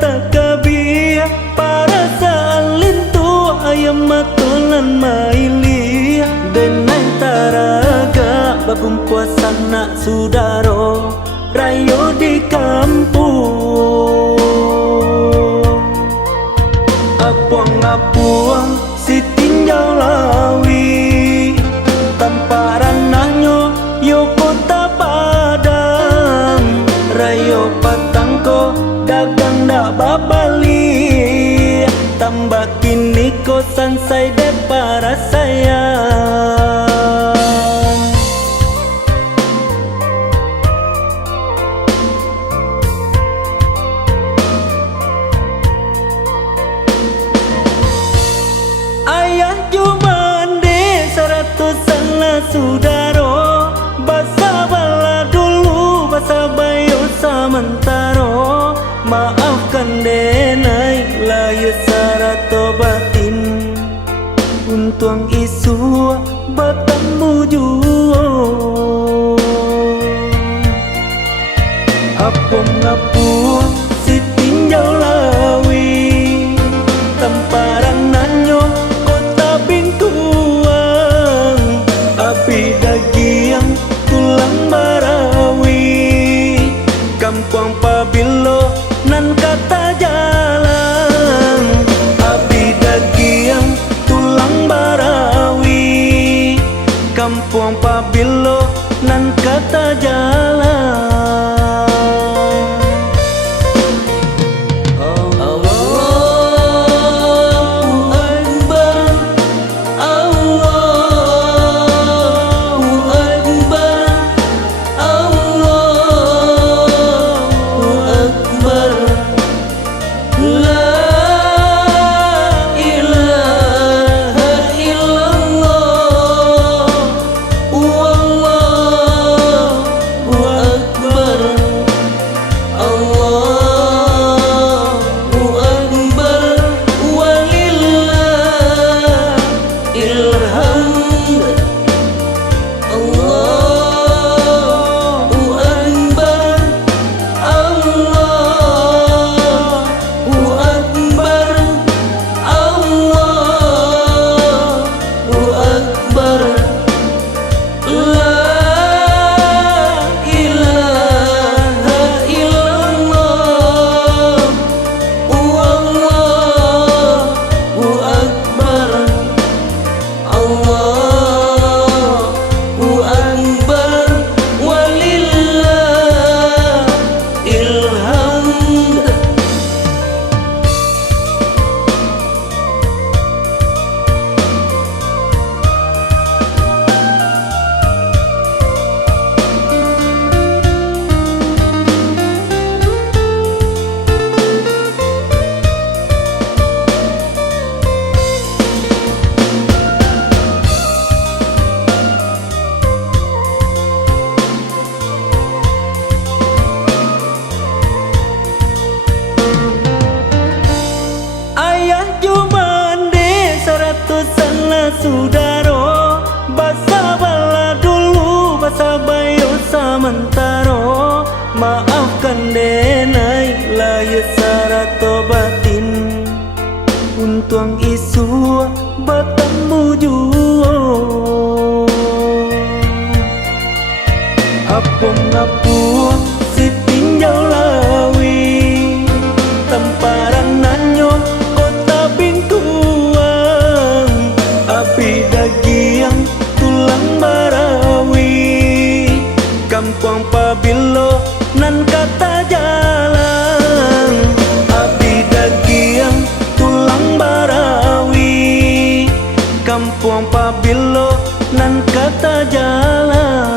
takabia para saalin tu ayam matulan mailia denai taraga babung puasa nak sudaro rayo di kampung apuang-apuang si tinjau lawi tamparan nanyo yo kota Padang rayo patangko dagang dak babali tambah kini kosan say de para sayang ayah jumande seratusan lah sudaro basa bala dulu basa bayo samantaro maafkan denai layu sarato batin untuang isu bertemu juo apung-apung si tinjau lawi tamparan nanyo kota bingkuang api dagiang tulang barawi kampung pabilo nan kata jalan api dagiang tulang barawi kampung pabilo nan kata jalan sudaro basa bala dulu basa bayo samantaro maafkan denai layu sarato batin untuang isu bertemu juo apung-apung si tinjau lawi tamparan nanyo kota bingkuang api dagiang tulang barawi kampung pabilo nan kata jalan api dagiang tulang barawi kampung pabilo nan kata jalan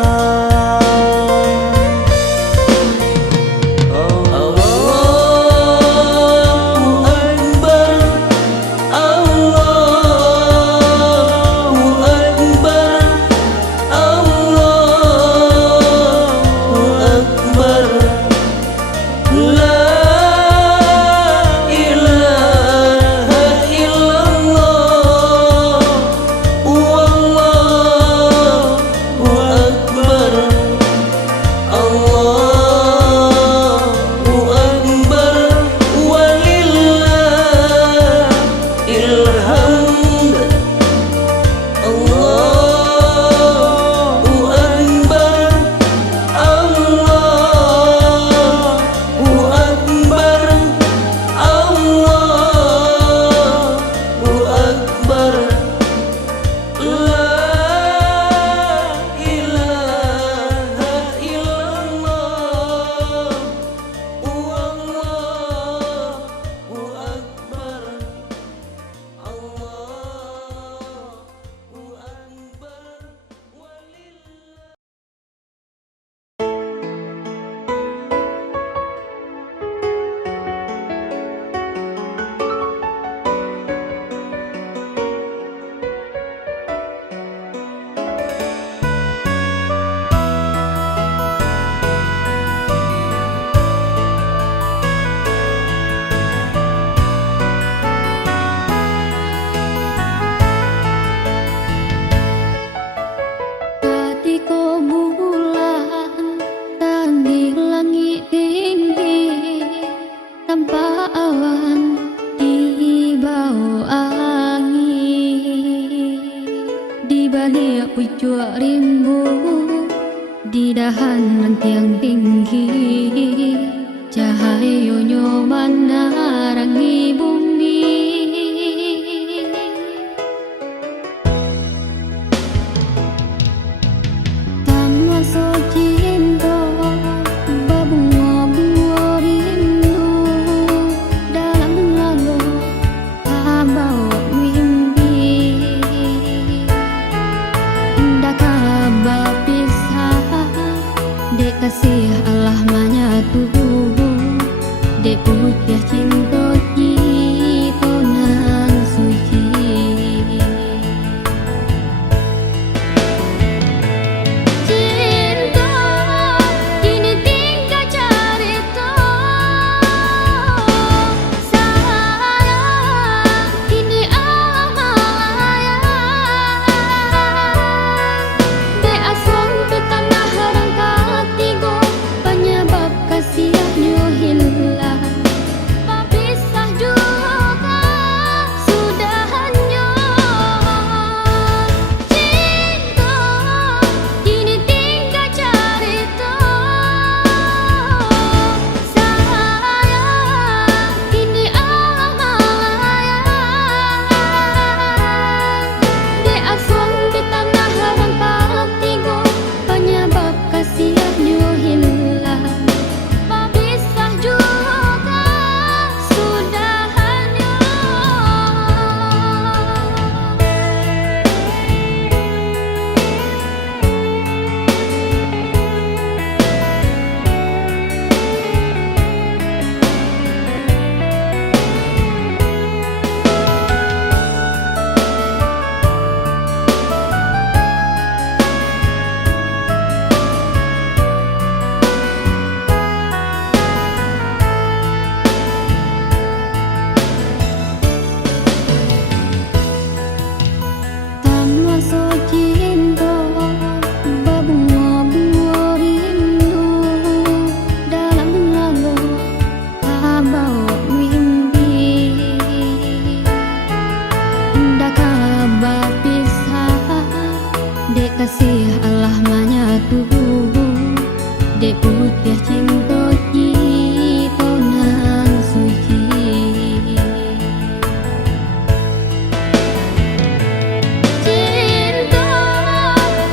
melentiang tinggi, cahayanya menerangi bumi. Taman cinta berbunga-bunga rindu, dalam lalu bawa mimpi. Ndak kabar pisah, dek kasih Allah menyatu, dek putih cinta kita nan suci. Cinta kini tinggal cerita, sayang kini amayang. Dek asal ke tanah rangka tigo, penyebab kasihnya hilang. Berpisah juga sudahnya. Cinta kini tinggal cerita, sayang kini amayang. Dek asal ke tanah rangka tigo, penyebab kasihnya hilang. Berpisah juga sudahnya. Taman cinta berbunga-bunga rindu, dalam lalu bawa mimpi. Ndak kabar pisah, dek kasih Allah menyatu, dek putih cinta kita nan suci. Cinta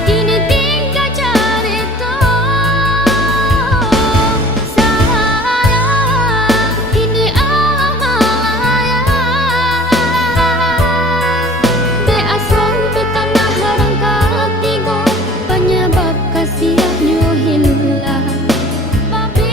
kini tinggal cerita, sayang kini amayang. Dek asal ke tanah rangka tigo, penyebab kasihnya hilang. Berpisah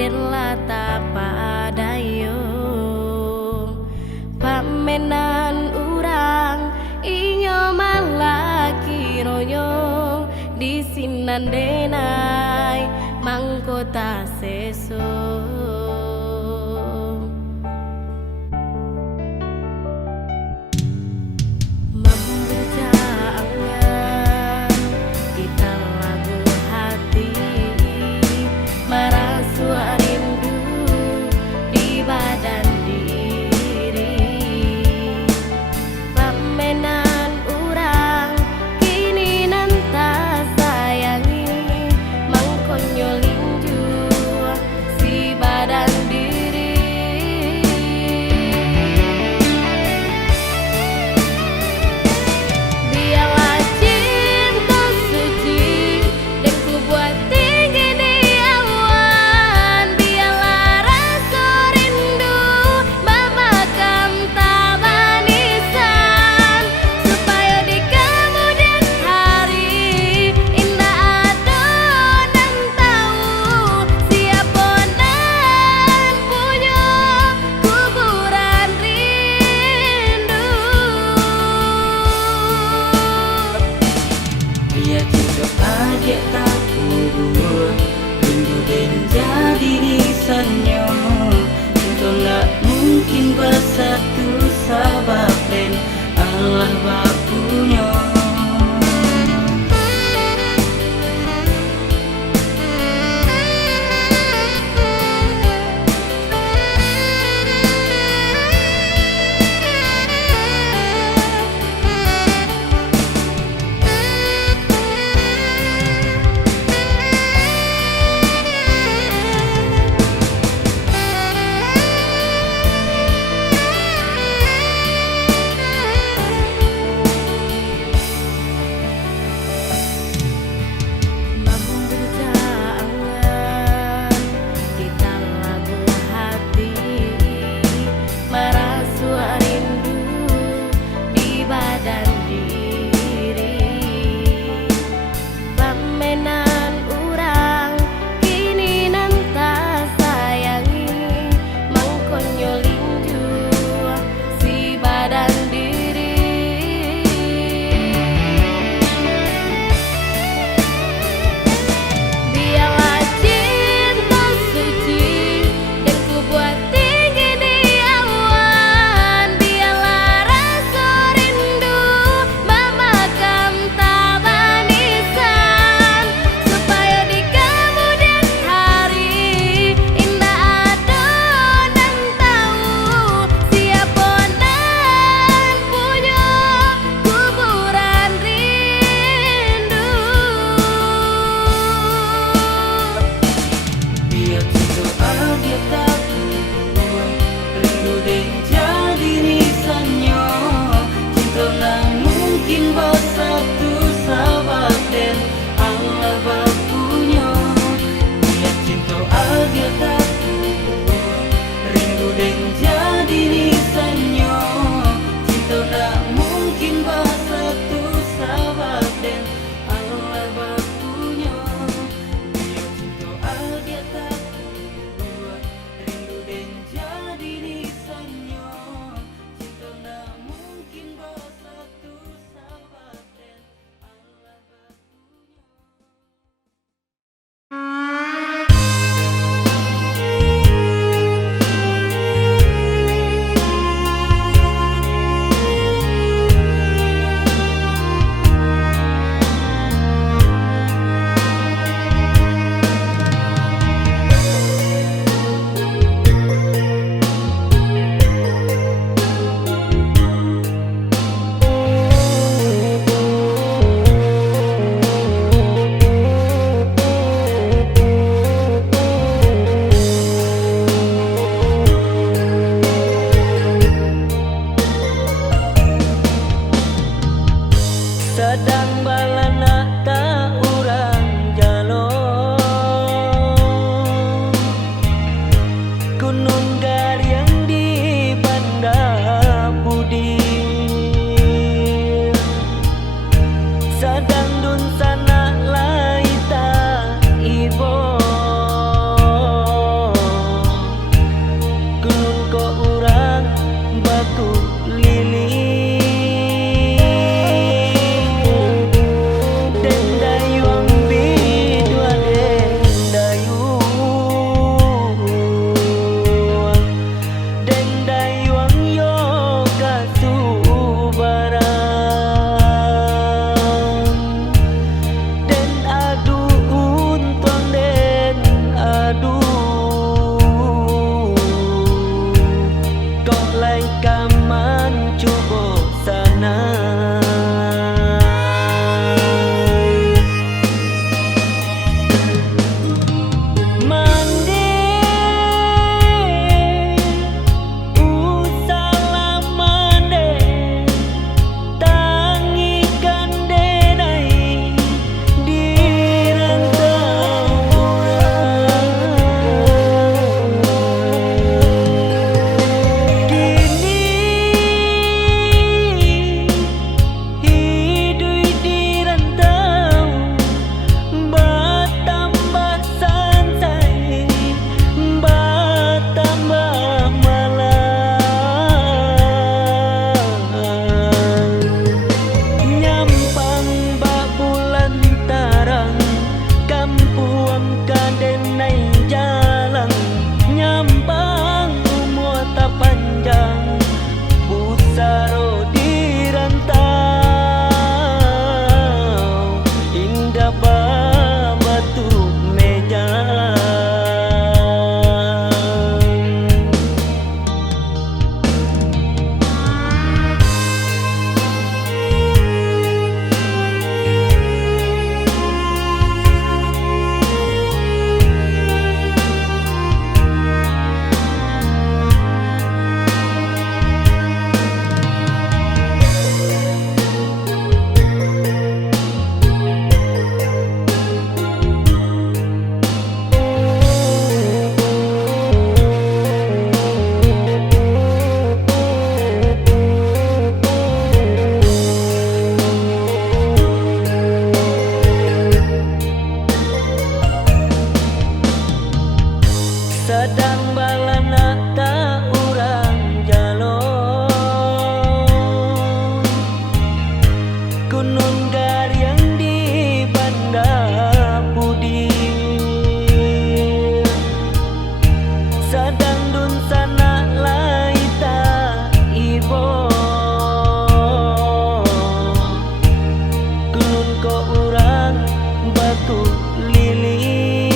den lata padayung pamenan urang inyo malaki royo di sinan denai mangkota seso. Si sedang balana tak urang jalon gunung gariang di Banda Pudi sedang dun sana laita ibo gunung ko urang batu lili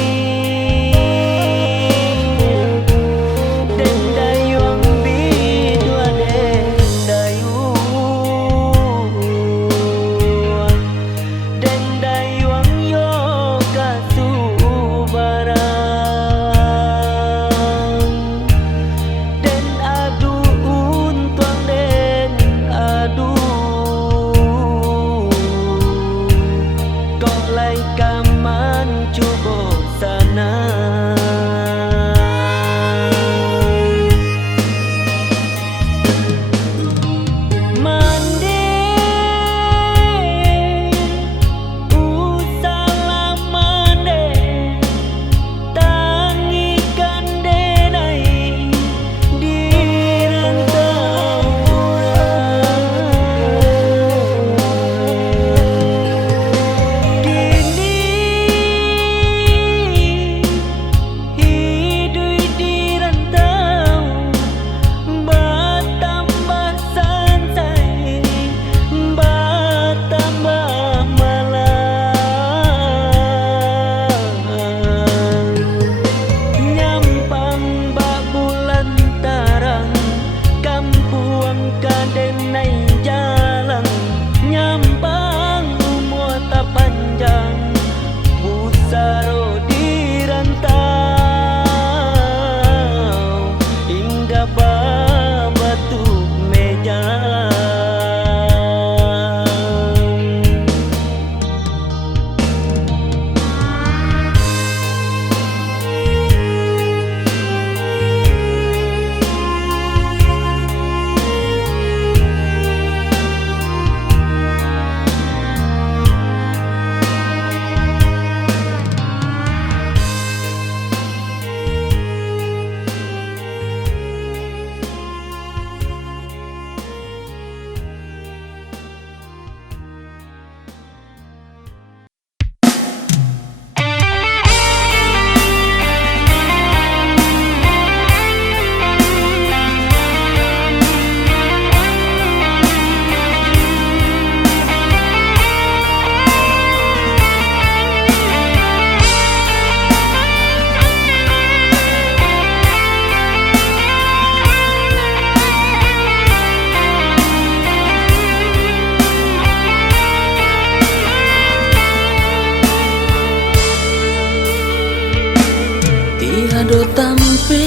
Tiado tampe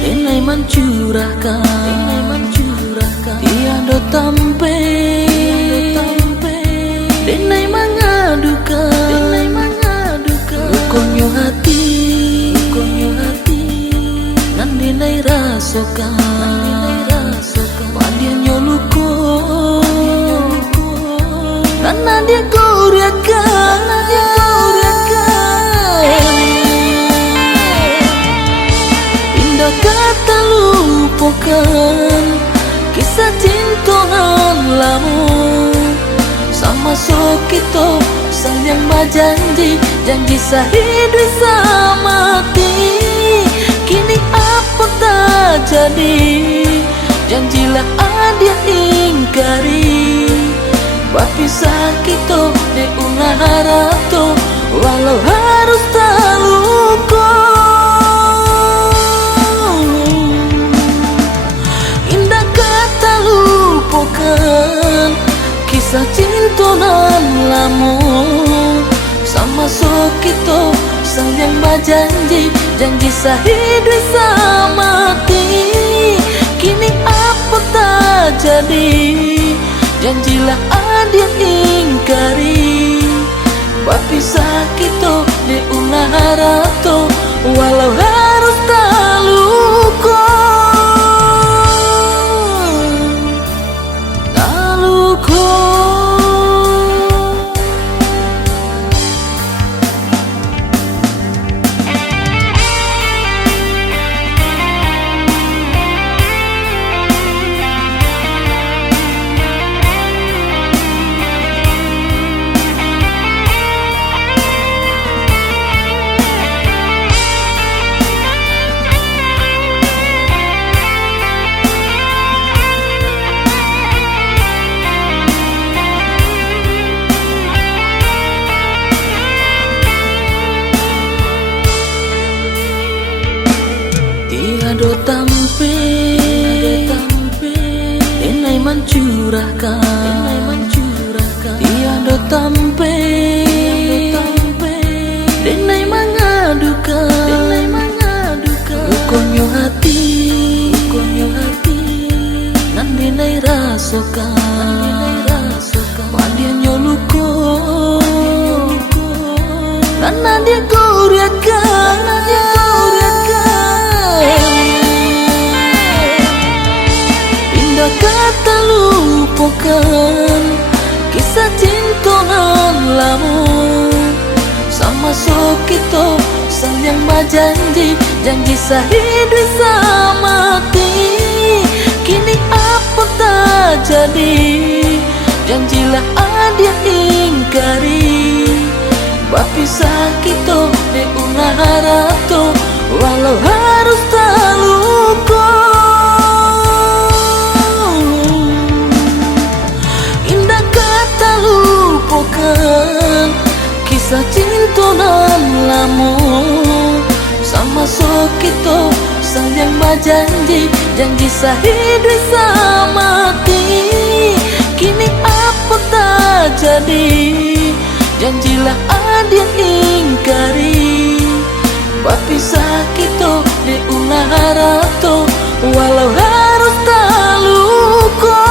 denai mancurahkan tiado tampe denai mengadukan lukonyo hati nan denai rasokan padianyo luko nan dia koreakan indah kata lupakan kisah cintaan lama sama sokito saling berjanji sehidup semati kini apa tak jadi janjilah ada ingkari berpisah kita di ulah harato walau harus terluka indah kata lupakan kisah cinta nan lama sama sokito saling berjanji sehidup semati kini apa tak jadi janjilah ada ingkari berpisah kita di ulah harato walau harus terluka mencurahkan tiada tampe denai mengadukan lukonyo hati nan denai rasokan padianyo luko nan dia goreakan indah kata lupakan kisah cinta nan lama sama Sokito sang yang berjanji sehidup semati. Kini apa tak jadi, janjilah ada ingkari. Bapisah kita di unaharato walau harus terluka. Indah kata lupakan kisah cinta nan lama sama Sokito sang yang berjanji sehidup semati. Kini apa tak jadi, janjilah ada ingkari. Bapisah kita di unaharato walau harus terluka.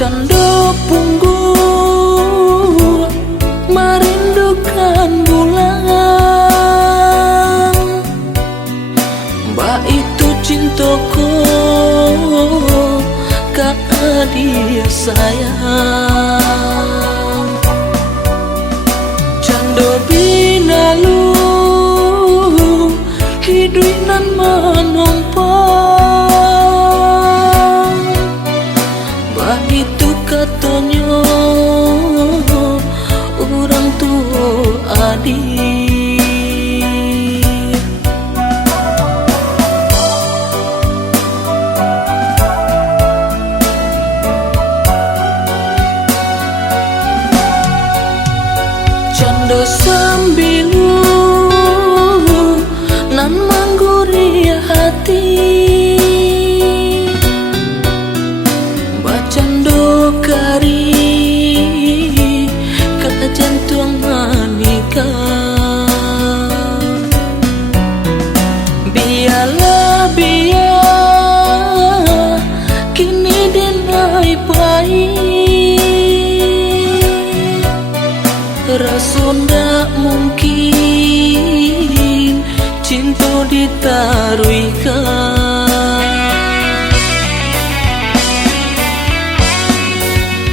Canda punggu merindukan bulan, mbak itu cintaku kakak dia sayang. Canda binalu hidup nan menumpang, mbak itu katanya orang tua adik. Canda sambilu nan mangguri hati, bacando kari ke jantung manika. Biarlah biar kini denai pahit, rasa ndak mungkin cinta ditaruhkan.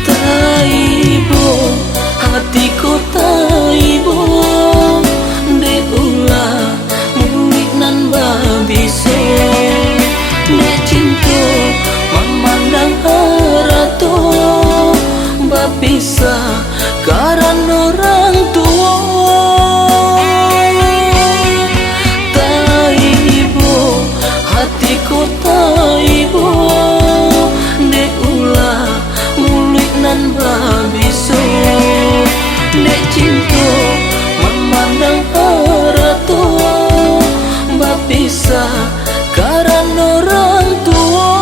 Taibo hatiku taibo, dek ulah mulik nan babiso, dek cinta memandang harato babisa karena orang tua. Taibo hatiku taibo, dek ulah mulik nan babiso, dek cinta memandang harato babisa karena orang tua.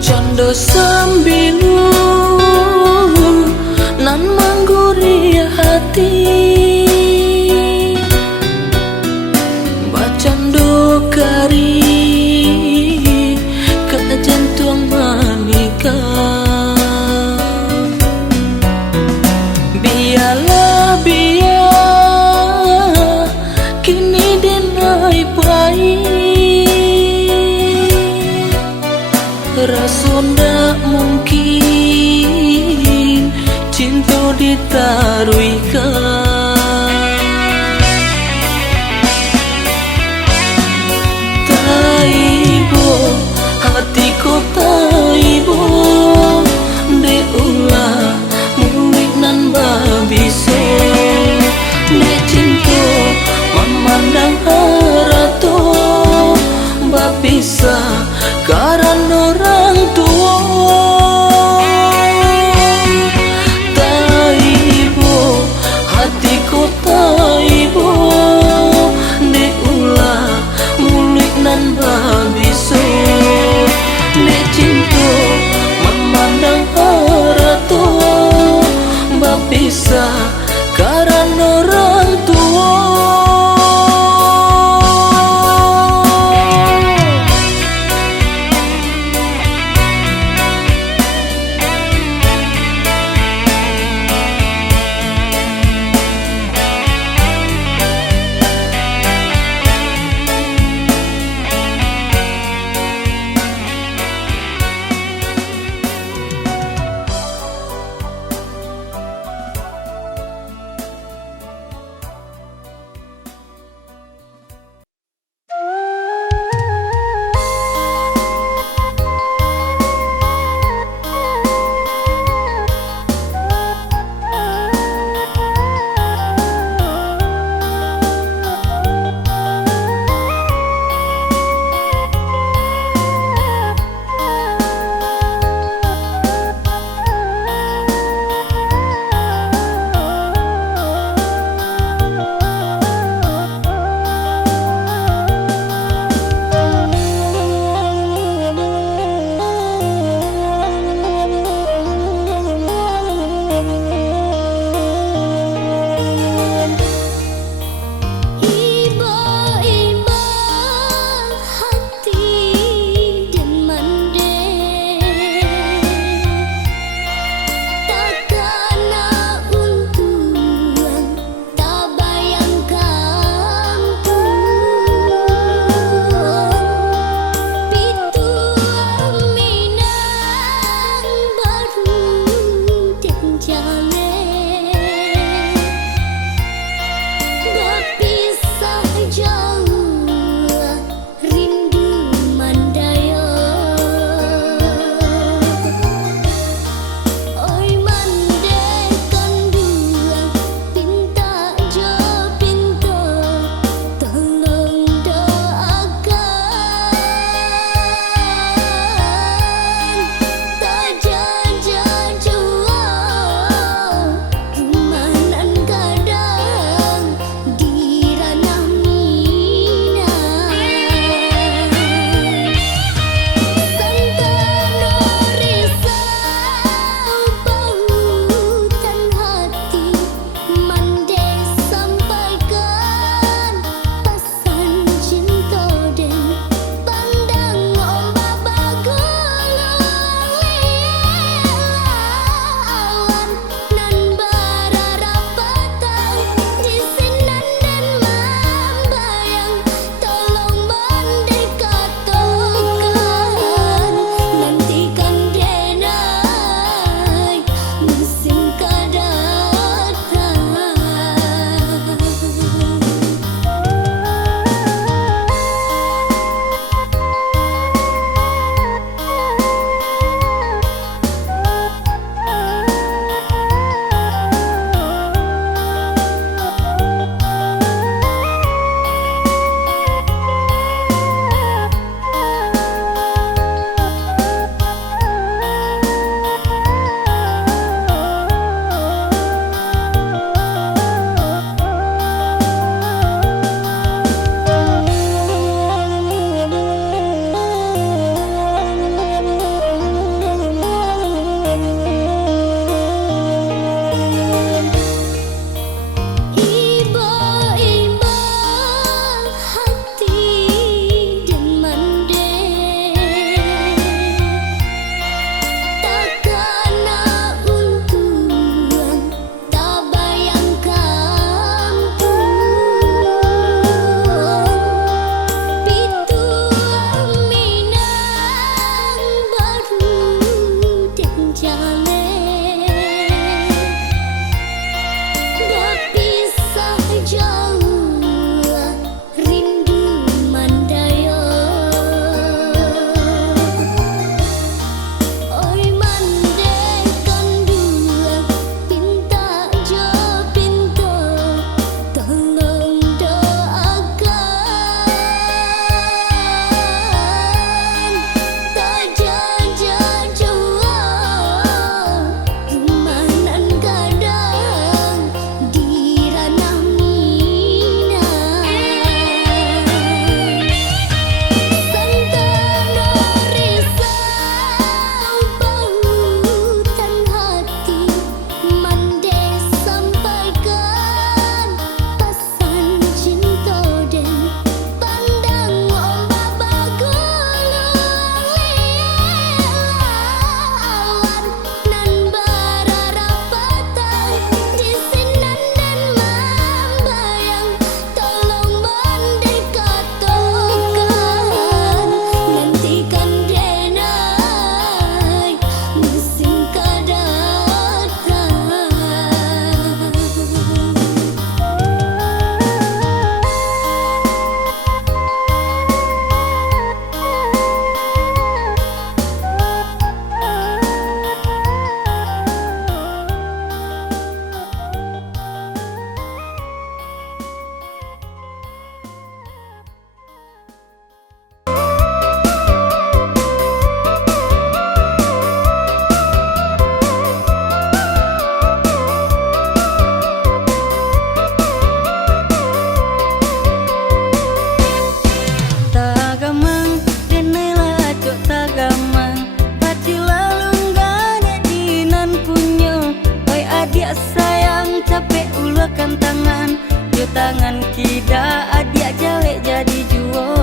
Canda sambilu nan mangguri hati, bacando kari ke jantung manika. Biarlah biar kini denai pahit, rasa ndak mungkin cinta ditaruhkan. Taibo hatiku taibo, dek ulah mulik nan babiso, dek cinta memandang harato babisa karena orang tua. Taibo hati kita adik jawe jadi juo.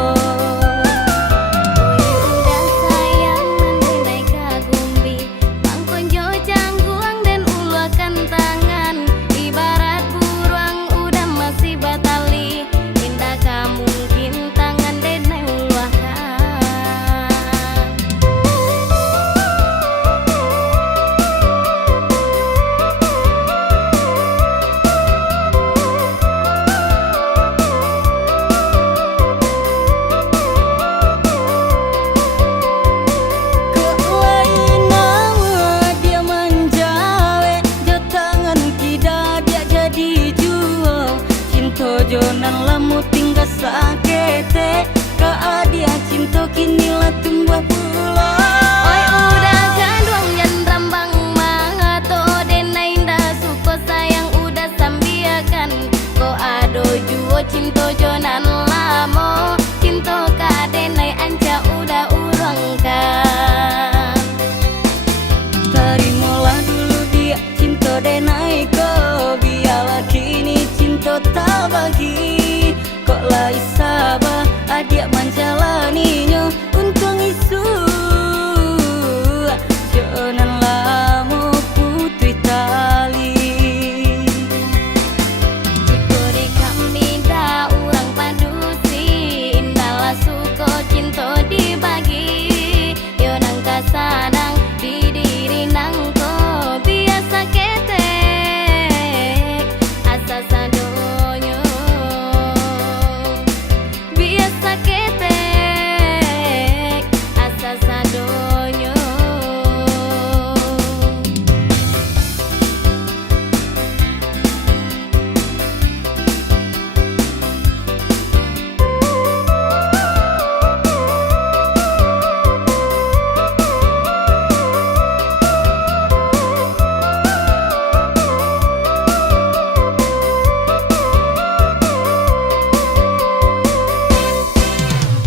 Udah sayang mengenai kagumbi Bangkonjo cangguang dan uluakan tangan Ibarat buruang udah masih batali Indah mungkin tangan denai uluakan Jonan lamu tinggal sakete ka adia cinta kini lah tumbuh pulau. Oi udah ganduang yan rambang mahato denai indah suko sayang udah sambiakan ko ado juo cinta jonan lamo cinta ka denai anca udah urangkan. Terimalah dulu dia cinta denai ko biarlah kini cinta tak bagi kok lai sabah adik menjalaninya untung isu jonan lamu putri tali. Cikuri kami dah urang padusi indahlah suko cinta dibagi yo nang kasadang di diri nangko biasa ketek asa sadonyo biasa ketek asa sadonyo.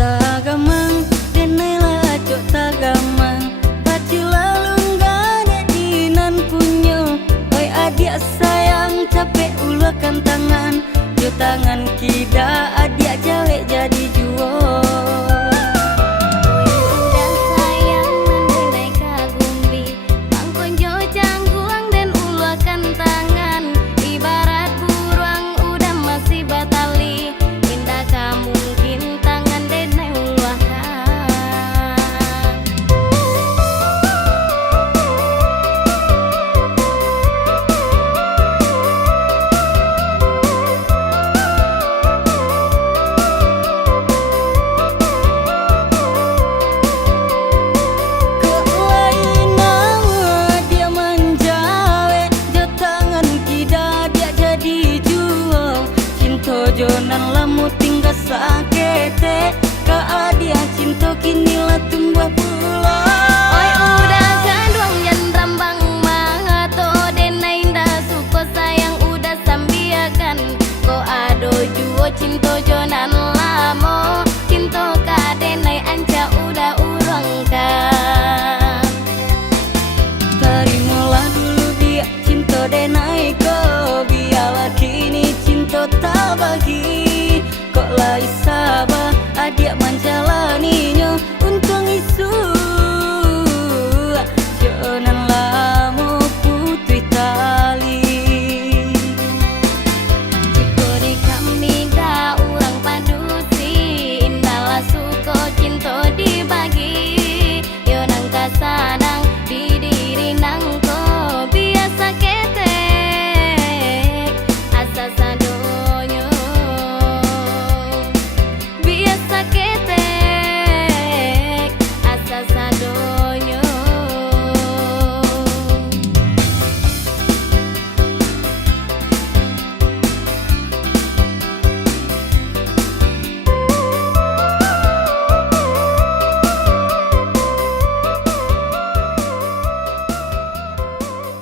Tagamang denai lah cok tagamang pacu lalu nggak dinan punyo. Oi adik sayang capek ulakan tangan jo tangan kita adik jawe jadi juo. Udah sayang mengenai kagumbi Bangkonjo cangguang dan uluakan tangan Ibarat buruang udah masih batali Indah mungkin tangan denai uluakan. Jonan lamu tinggal sakete ka adia cinta kini lah tumbuh pulau. Oi udah ganduang yan rambang mahato denai indah suko sayang udah sambiakan ko ado juo cinta jonan lamo